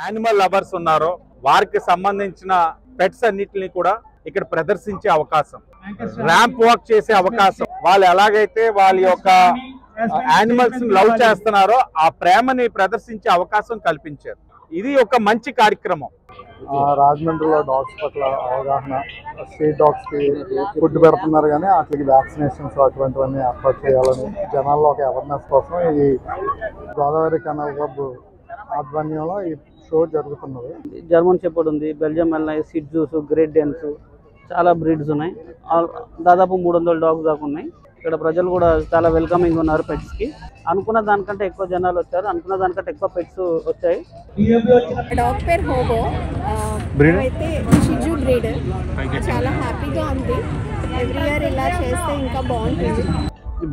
Animal lovers ఉన్నారో వారికి సంబంధించిన పెట్స్ అన్నిటిని కూడా ఇక్కడ ప్రదర్శించే అవకాశం, ర్యాంప్ వాక్ చేసే అవకాశం, వాళ్ళు ఎలాగైతే వాళ్ళ యొక్క యానిమల్స్ లవ్ చేస్తున్నారో ఆ ప్రేమని ప్రదర్శించే అవకాశం కల్పించారు. ఇది ఒక మంచి కార్యక్రమం. రాజమండ్రిలో డాగ్స్ పట్ల అవగాహన, స్ట్రీట్ డాగ్స్ కి ఫుడ్ పెడుతున్నారు కానీ వాటికి వ్యాక్సినేషన్స్ అటువంటివన్నీ ఏర్పాటు చేయాలని జనాల్లో ఒక అవేర్నెస్ కోసం ఈ గోదావరి కెనాల్ క్లబ్ ఆధ్వర్యంలో ఈ షో జరుగుతున్నది. జర్మన్ షెపర్డ్ ఉంది, బెల్జియం మెల్నై, సిడ్జూస్, గ్రేట్ డెన్స్, చాలా బ్రీడ్స్ ఉన్నాయి. దాదాపు 300 డాగ్స్ దాకా ఉన్నాయి. ఇక్కడ ప్రజలు కూడా చాలా వెల్కమింగ్ ఉన్నారు. పెట్స్ కి అనుకున్న దానికంటే ఎక్కువ జనాలు వచ్చారు, అనుకున్న దానికంటే ఎక్కువ పెట్స్ వచ్చాయి. డాగ్ పేరు హోబో, అయితే షిజు బ్రీడ్. చాలా హ్యాపీగా ఉంది. ఎవ్రీ ఇయర్ ఇలా చేస్తే ఇంకా బాగుంటుంది.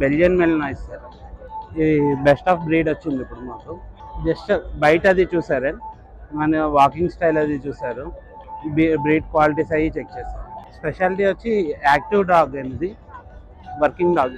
బెల్జియన్ మెల్నై సార్, ఈ బెస్ట్ ఆఫ్ బ్రీడ్ వచ్చింది ఇప్పుడు మాకు. జస్ట్ బయట అది చూసారు, మన వాకింగ్ స్టైల్ అది చూసారు, బ్రీడ్ క్వాలిటీస్ అవి చెక్ చేశారు. స్పెషాలిటీ వచ్చి యాక్టివ్ డాగ్ అనేది, వర్కింగ్ డాగ్.